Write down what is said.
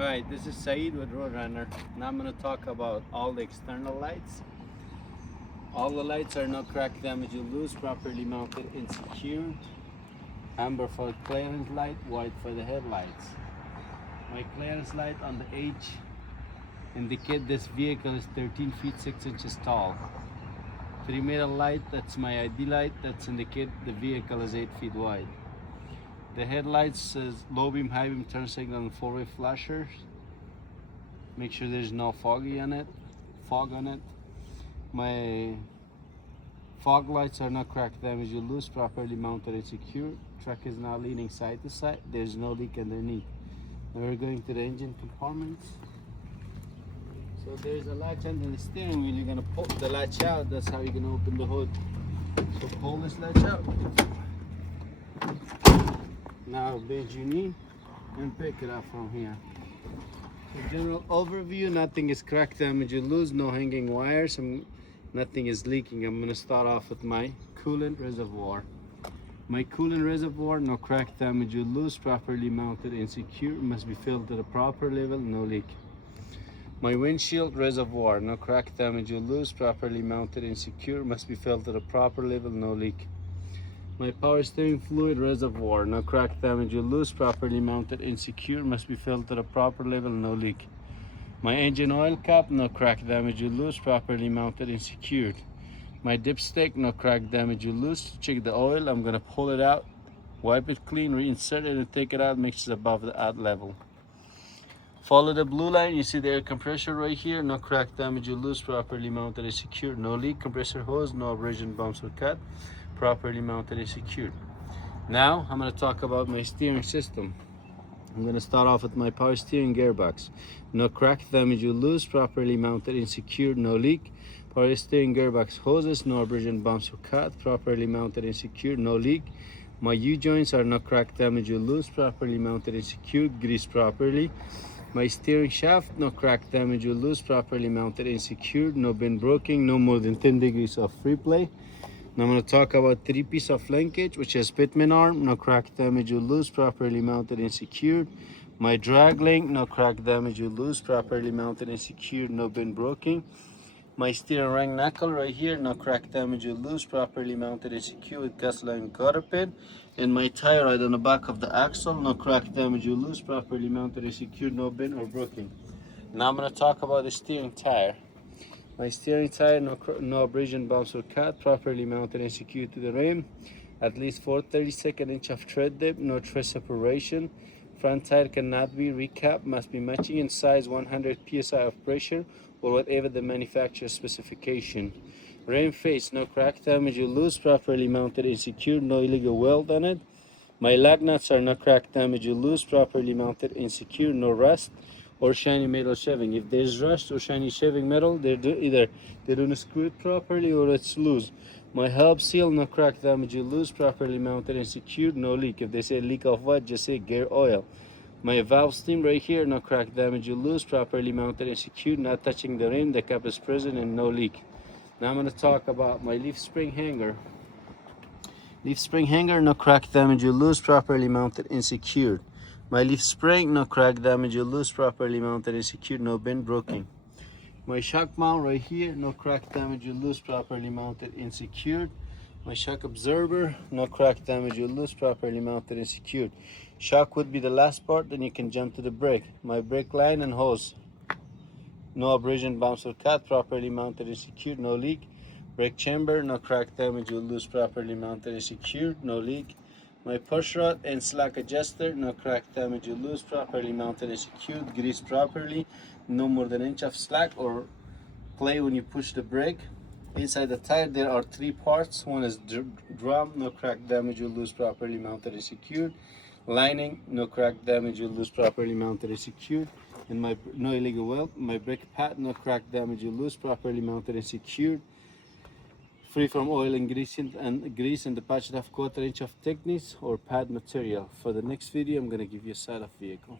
Alright, this is Saeed with Roadrunner. Now I'm going to talk about all the external lights. All the lights are not crack, damage, or loose, properly mounted and secured. Amber for clearance light, white for the headlights. My clearance light on the edge indicate this vehicle is 13 feet 6 inches tall. 3-meter light, that's my ID light, that's indicate the vehicle is 8 feet wide. The headlights says low beam, high beam, turn signal, and 4-way flashers. Make sure there's no fog on it. My fog lights are not cracked, damaged, or loose, properly mounted and secure. Truck is now leaning side to side. There's no leak underneath. Now we're going to the engine compartments. So there's a latch under the steering wheel. You're gonna pull the latch out. That's how you're gonna open the hood. So pull this latch out. Now bend your knee and pick it up from here. So general overview, nothing is cracked, damaged, or loose, no hanging wires, and nothing is leaking. I'm gonna start off with my coolant reservoir. My coolant reservoir, no crack, damage, or loose, properly mounted and secure, must be filled to the proper level, no leak. My windshield reservoir, no crack, damage, or loose, properly mounted and secure, must be filled to the proper level, no leak. My power steering fluid reservoir, no crack, damage, or loose, properly mounted and secure, must be filled to the proper level, no leak. My engine oil cap, no crack, damage, or loose, properly mounted and secured. My dipstick, no crack, damage, or loose. Check the oil. I'm gonna pull it out, wipe it clean, reinsert it, and take it out. Make sure it's above the add level. Follow the blue line. You see the air compressor right here. No crack, damage, or loose, properly mounted and secured. No leak. Compressor hose, no abrasion, bumps, or cut. Properly mounted and secured. Now I'm going to talk about my steering system. I'm going to start off with my power steering gearbox. No crack, damage, or loose, properly mounted and secured, no leak. Power steering gearbox hoses, no abrasion, bumps, or cut. Properly mounted and secured, no leak. My U-joints are no crack, damage, or loose, properly mounted and secured, greased properly. My steering shaft, no crack, damage, or loose, properly mounted and secured, no bend broken, no more than 10 degrees of free play. Now I'm going to talk about 3 pieces of linkage, which is pitman arm, no crack, damage, or loose, properly mounted and secured. My drag link, no crack, damage, or loose, properly mounted and secured, no bend broken. My steering ring knuckle right here, no crack, damage, or loose, properly mounted and secured with gas line cotter pin. And my tie rod on the back of the axle, no crack, damage, or loose, properly mounted and secured, no bend or broken. Now I'm going to talk about the steering tire. My steering tire, no abrasion, bumps, or cut, properly mounted and secured to the rim. At least 4/32 inch of tread dip, no tread separation. Front tire cannot be recapped, must be matching in size 100 psi of pressure or whatever the manufacturer specification. Rim face, no crack, damage, or loose, properly mounted and secured, no illegal weld on it. My lug nuts are no crack, damage, or loose, properly mounted and secured, no rust or shiny metal shaving. If there's rust or shiny shaving metal, either they don't screw it properly or it's loose. My hub seal, no crack, damage, or loose, properly mounted and secured, no leak. If they say leak of what, just say gear oil. My valve stem right here, no crack, damage, or loose, properly mounted and secured, not touching the rim, the cap is present and no leak. Now I'm going to talk about my leaf spring hanger. Leaf spring hanger, no crack, damage, or loose, properly mounted and secured. My leaf spring, no crack, damage, or loose, properly mounted and secured, no bend broken. My shock mount right here, no crack, damage, or loose, properly mounted and secured. My shock absorber, no crack, damage, or loose, properly mounted and secured. Shock would be the last part, then you can jump to the brake. My brake line and hose, no abrasion, bumps, or cut, properly mounted and secured, no leak. Brake chamber, no crack, damage, or loose, properly mounted and secured, no leak. My push rod and slack adjuster, no crack, damage, or loose, properly mounted and secured, greased properly, no more than an inch of slack or play when you push the brake. Inside the tire there are 3 parts. One is drum, no crack, damage, or loose, properly mounted and secured. Lining, no crack, damage, or loose, properly mounted and secured. And my no illegal weld. My brake pad, no crack, damage, or loose, properly mounted and secured. Free from oil and grease and the patch of 1/4 inch of thickness or pad material. For the next video, I'm going to give you a side of vehicle.